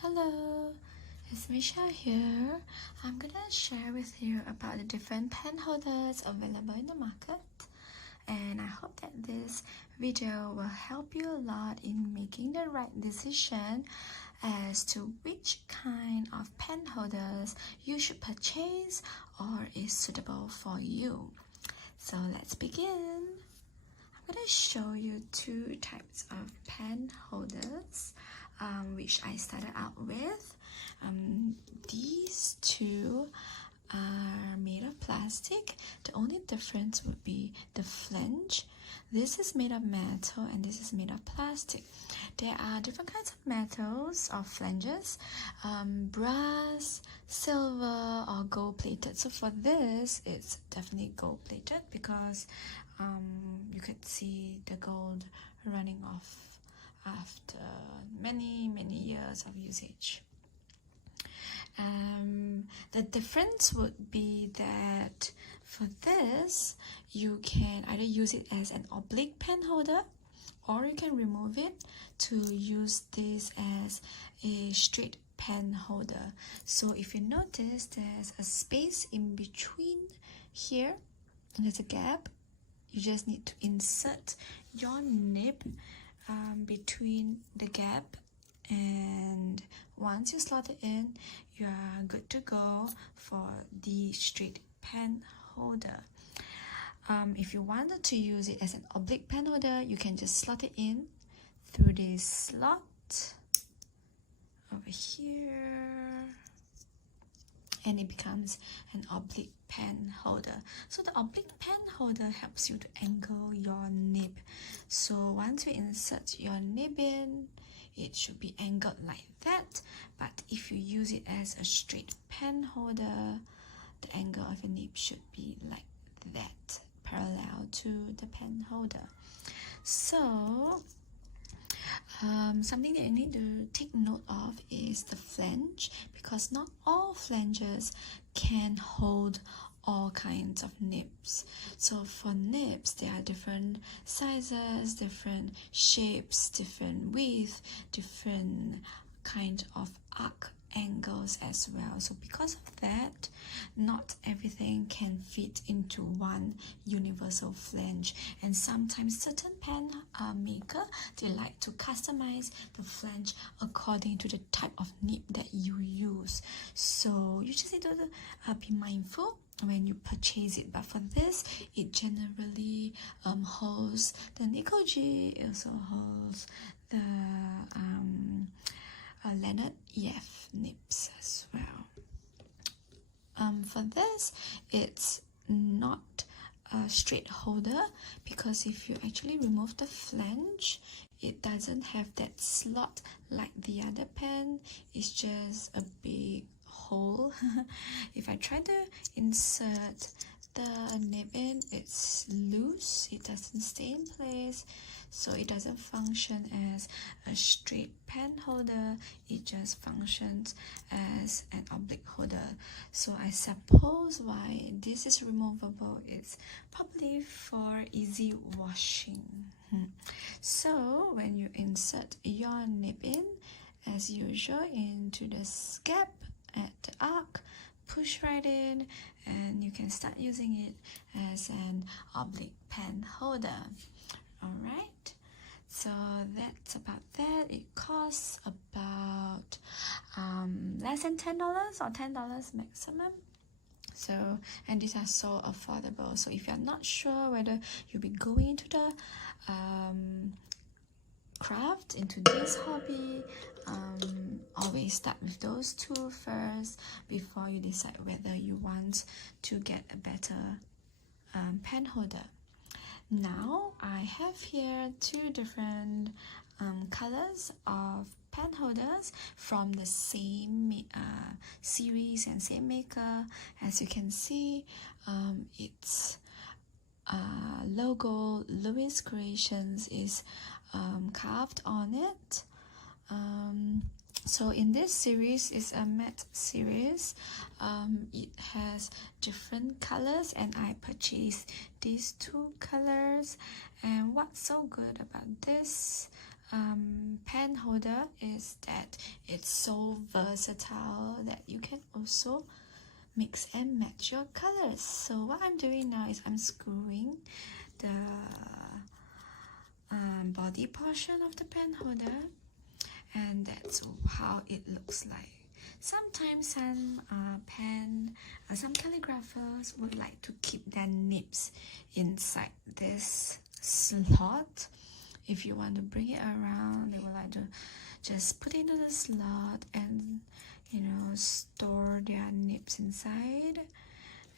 Hello, it's Misha here. I'm gonna share with you about the different pen holders available in the market, and I hope that this video will help you a lot in making the right decision as to which kind of pen holders you should purchase or is suitable for you. So let's begin. I'm going to show you two types of pen holders, which I started out with. These two are made of plastic. The only difference would be the flange. This is made of metal and this is made of plastic. There are different kinds of metals or flanges, brass, silver, or gold plated. So for this, it's definitely gold plated because you could see the gold running off after many years of usage. The difference would be that for this, you can either use it as an oblique pen holder or you can remove it to use this as a straight pen holder. So if you notice, there's a space in between here, and there's a gap. You just need to insert your nib between the gap, and once you slot it in, you are good to go for the straight pen holder. If you wanted to use it as an oblique pen holder, you can just slot it in through this slot over here, and it becomes an oblique pen holder. So the oblique pen holder helps you to angle your nib. So once you insert your nib in, it should be angled like that. But if you use it as a straight pen holder, the angle of your nib should be like that, parallel to the pen holder. So something that you need to take note of is the flange, because not all flanges can hold all kinds of nibs. So for nibs, there are different sizes, different shapes, different width, different kind of arc angles as well. So because of that, not everything can fit into one universal flange, and sometimes certain pen maker, they like to customize the flange according to the type of nib that you use. So you just need to be mindful when you purchase it. But for this, it generally holds the Nickel G, it also holds the Leonard EF nibs as well. For this, it's not a straight holder, because if you actually remove the flange, it doesn't have that slot like the other pen. It's just a big hole. If I try to insert the nib in, it's loose, it doesn't stay in place, so it doesn't function as a straight pen holder, it just functions as an oblique holder. So I suppose why this is removable is probably for easy washing. So when you insert your nib in, as usual, into the gap at the arc, push right in, and you can start using it as an oblique pen holder. Alright, so that's about that. It costs about less than $10 or $10 maximum. So, and these are so affordable. So if you're not sure whether you'll be going into the craft, into this hobby, always start with those two first before you decide whether you want to get a better pen holder. Now I have here two different colors of pen holders from the same series and same maker. As you can see, its logo Louis Creations is carved on it. So in this series, is a matte series. It has different colors, and I purchased these two colors. And what's so good about this pen holder is that it's so versatile that you can also mix and match your colors. So what I'm doing now is I'm screwing the body portion of the pen holder, and that's how it looks like. Sometimes some calligraphers would like to keep their nibs inside this slot. If you want to bring it around, they would like to just put it into the slot and, you know, store their nibs inside.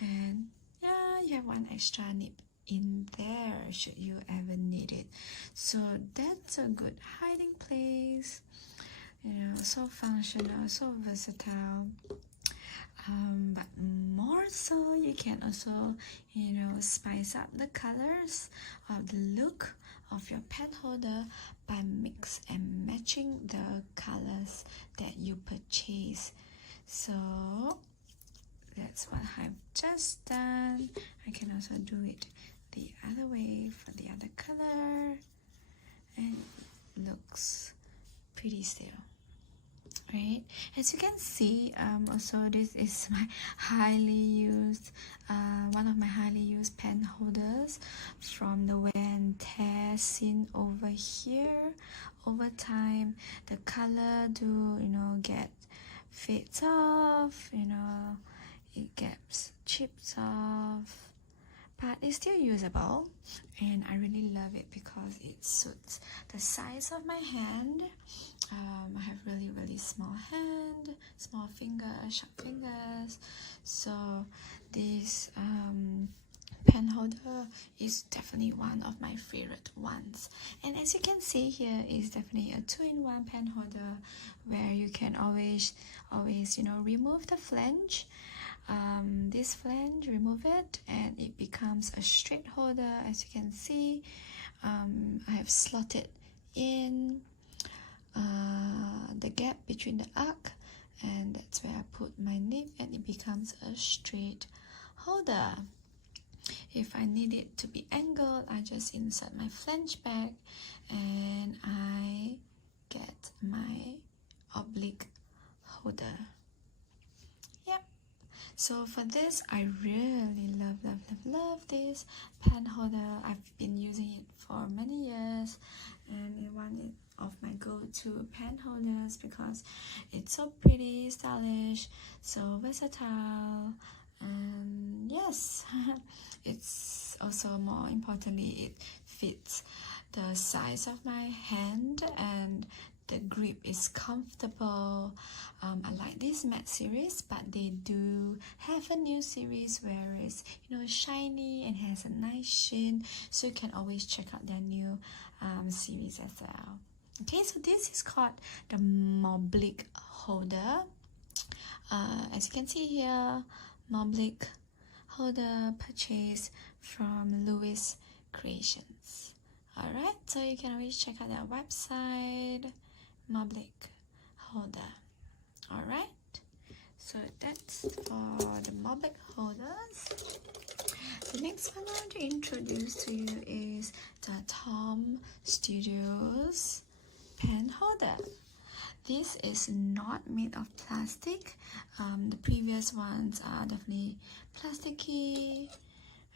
And yeah, you have one extra nib in there should you ever need it. So that's a good hiding place. You know, so functional, so versatile. But more so, you can also, you know, spice up the colors of the look of your pen holder by mix and matching the colors that you purchase. So that's what I've just done. I can also do it the other way for the other color, and it looks pretty still. Right, as you can see, also this is my one of my highly used pen holders from the wear and tear seen over here. Over time, the color do, you know, get fades off, you know, it gets chips off, but it's still usable, and I really love it because it suits the size of my hand. I have really small hand, small fingers, sharp fingers, so this pen holder is definitely one of my favorite ones. And as you can see here, is definitely a 2-in-1 pen holder where you can always, you know, remove the flange. This flange, remove it, and it becomes a straight holder. As you can see, I have slotted in the gap between the arc, and that's where I put my nib, and it becomes a straight holder. If I need it to be angled, I just insert my flange back and I get my oblique holder. Yep. So for this, I really love this pen holder. I've been using it for many years, and it's one of my go-to pen holders because it's so pretty, stylish, so versatile, and yes, it's also, more importantly, it fits the size of my hand, and the grip is comfortable. I like this matte series, but they do have a new series where it's, you know, shiny and has a nice sheen, so you can always check out their new series as well. Okay, so this is called the Moblique holder. As you can see here, Moblique holder purchased from Louis Creations. Alright, so you can always check out their website, Moblique holder. Alright, so that's for the Moblique holders. The next one I want to introduce to you is the Tom Studios pen holder. This is not made of plastic. The previous ones are definitely plasticky,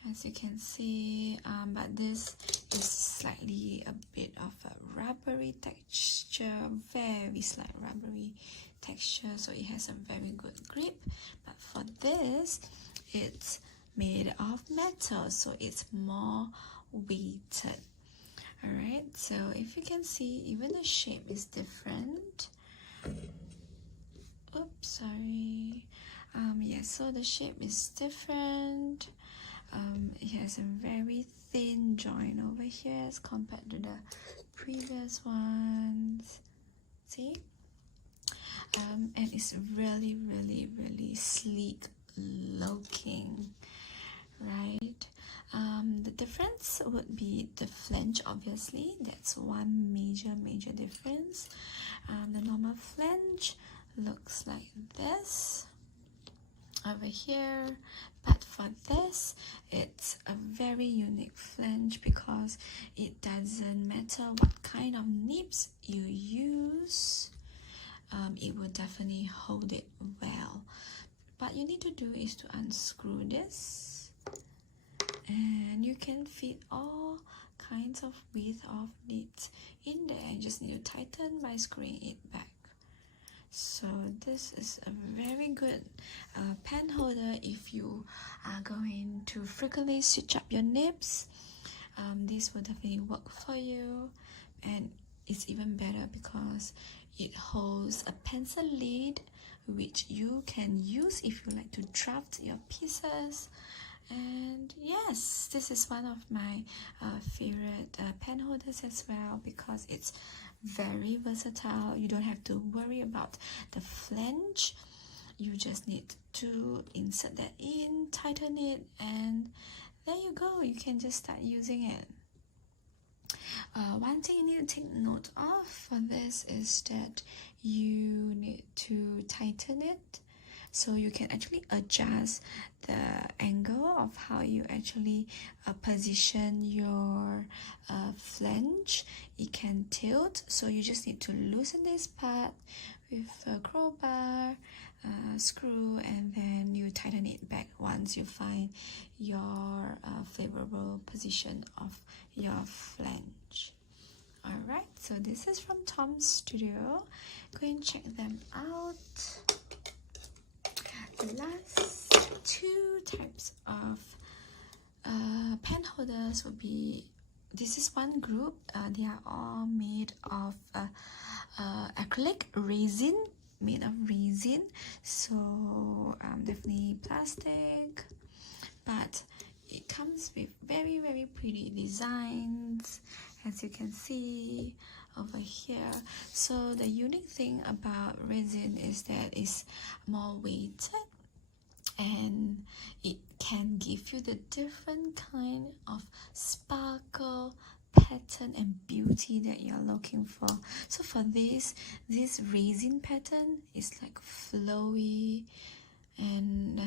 as you can see, but this is slightly a bit of a rubbery texture, very slight rubbery texture, so it has a very good grip. But for this, it's made of metal, so it's more weighted. Alright, so if you can see, even the shape is different. Oops, sorry. Yeah, so the shape is different. It has a very thin joint over here as compared to the previous ones. See? And it's really sleek looking, right? The difference would be the flange, obviously. That's one major difference. The normal flange looks like this, over here. But for this, it's a very unique flange because it doesn't matter what kind of nibs you use, it will definitely hold it well. What you need to do is to unscrew this, and you can fit all kinds of width of nibs in there. You just need to tighten by screwing it back. So this is a very good pen holder if you are going to frequently switch up your nibs. This will definitely work for you, and it's even better because it holds a pencil lid which you can use if you like to draft your pieces. And yes, this is one of my favorite pen holders as well because it's very versatile. You don't have to worry about the flange. You just need to insert that in, tighten it, and there you go. You can just start using it. One thing you need to take note of for this is that you need to tighten it, so you can actually adjust the angle of how you actually position your flange. It can tilt, so you just need to loosen this part with a crowbar, screw, and then you tighten it back once you find your favorable position of your flange. Alright, so this is from Tom's Studio. Go and check them out. The last two types of pen holders would be, this is one group. They are all made of acrylic resin, so definitely plastic, but it comes with very pretty designs, as you can see over here. So the unique thing about resin is that it's more weighted, and it can give you the different kind of sparkle, pattern, and beauty that you're looking for. So for this resin pattern is like flowy and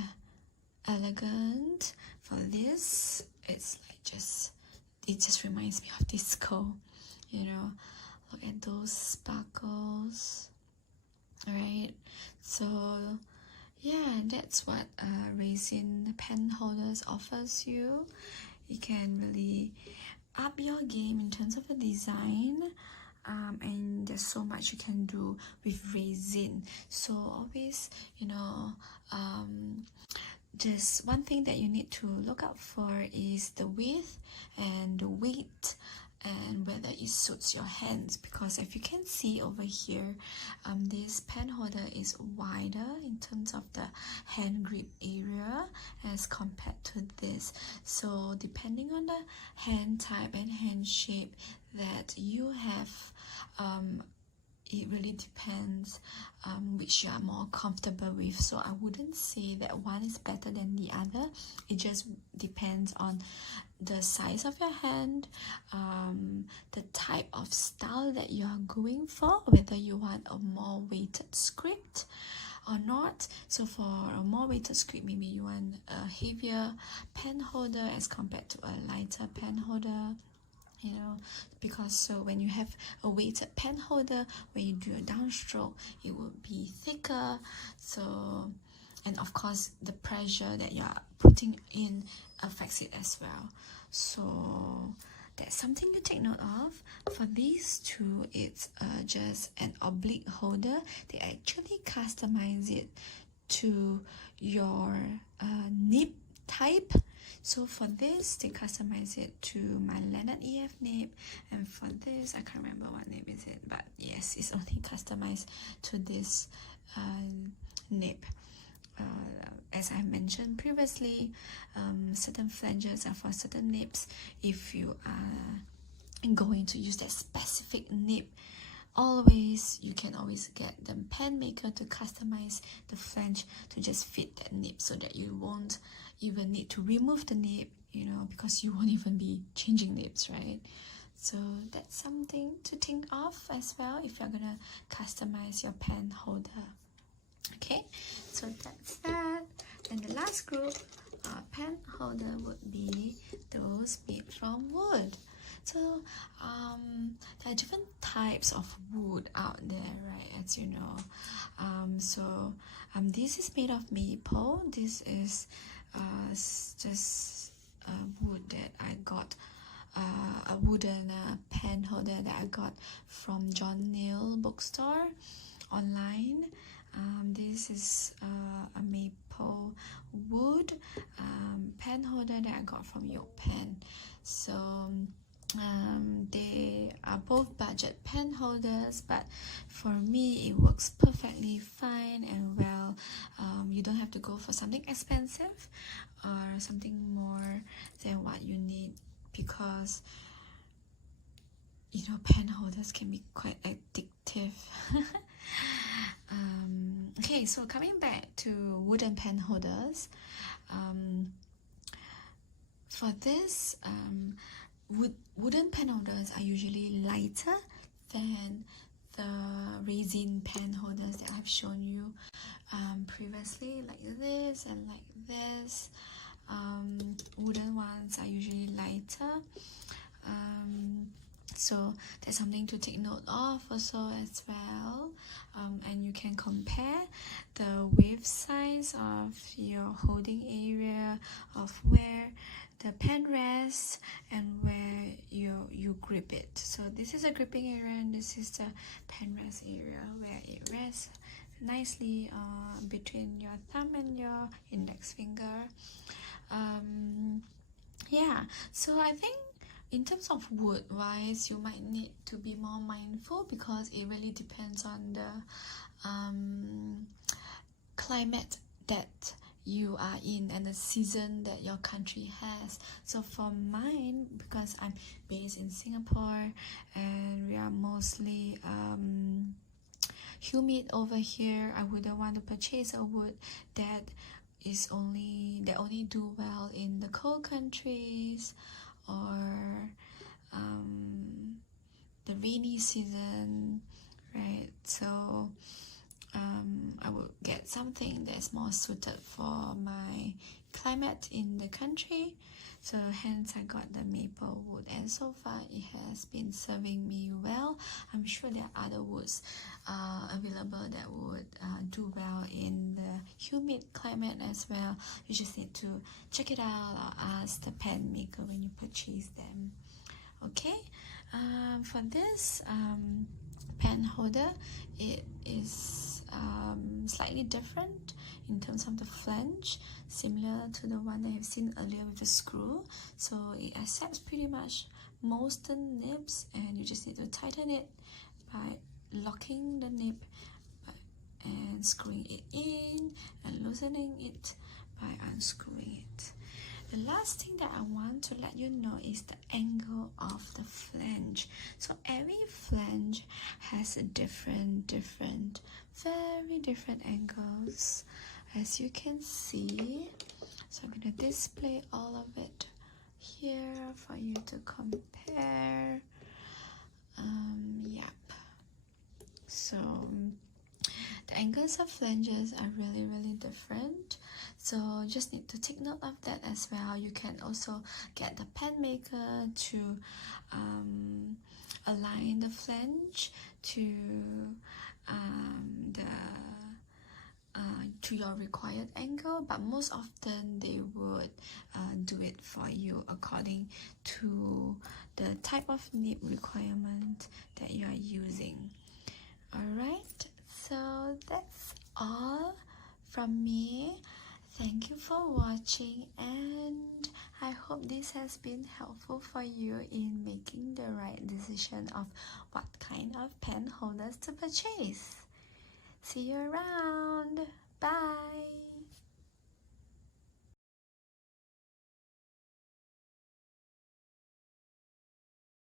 elegant. For this, it's like it just reminds me of disco, you know. Look at those sparkles. Alright, so yeah, that's what resin pen holders offers you. You can really up your game in terms of the design, and there's so much you can do with resin. So always, you know, just one thing that you need to look out for is the width and the weight, and whether it suits your hands, because if you can see over here, this pen holder is wider in terms of the hand grip area as compared to this. So depending on the hand type and hand shape that you have, it really depends which you are more comfortable with. So I wouldn't say that one is better than the other. It just depends on the size of your hand, the type of style that you are going for, whether you want a more weighted script or not. So for a more weighted script, maybe you want a heavier pen holder as compared to a lighter pen holder, you know, because so when you have a weighted pen holder, when you do a downstroke, it will be thicker. So, and of course the pressure that you're putting in affects it as well. So that's something to take note of. For these two, it's just an oblique holder. They actually customize it to your nib type. So for this, they customize it to my Leonard EF nib, and for this, I can't remember what nib is it, but yes, it's only customized to this nib. As I mentioned previously, certain flanges are for certain nibs. If you are going to use that specific nib, always, you can always get the pen maker to customize the flange to just fit that nib, so that you won't even need to remove the nib, you know, because you won't even be changing nibs, right? So that's something to think of as well if you're gonna customize your pen holder. Okay, so that's that. And the last group pen holder would be those made from wood. So there are different types of wood out there, right, as you know. This is made of maple. This is just wood that I got, a wooden pen holder that I got from John Neal bookstore online. This is a maple wood pen holder that I got from Yoke Pen. So they are both budget pen holders, but for me it works perfectly fine and well. You don't have to go for something expensive or something more than what you need, because you know, pen holders can be quite addictive. Okay, so coming back to wooden pen holders, for this, wooden pen holders are usually lighter than the resin pen holders that I've shown you previously, like this and like this. Wooden ones are usually lighter. So that's something to take note of also as well. And you can compare the wave size of your holding area, of where the pen rests and where you grip it. So this is a gripping area and this is the pen rest area where it rests nicely between your thumb and your index finger. Yeah, so I think in terms of wood wise, you might need to be more mindful, because it really depends on the climate that you are in and the season that your country has. So for mine, because I'm based in Singapore and we are mostly humid over here, I wouldn't want to purchase a wood that only do well in the cold countries or the rainy season, right? So I would get something that's more suited for my climate in the country. So hence I got the maple wood, and so far it has been serving me well. I'm sure there are other woods available that would do well in the humid climate as well. You just need to check it out or ask the pen maker when you purchase them. Okay, for this pen holder, it is slightly different in terms of the flange, similar to the one that you've seen earlier with the screw. So it accepts pretty much most the nibs, and you just need to tighten it by locking the nib and screwing it in and loosening it by unscrewing it. The last thing that I want to let you know is the angle of the flange. So every flange has a different, very different angles, as you can see. So I'm going to display all of it here for you to compare. Yep. So the angles of flanges are really different, so just need to take note of that as well. You can also get the pen maker to align the flange to to your required angle, but most often they would do it for you according to the type of nib requirement that you are using. Alright, so that's all from me. Thank you for watching, and I hope this has been helpful for you in making the right decision of what kind of pen holders to purchase. See you around!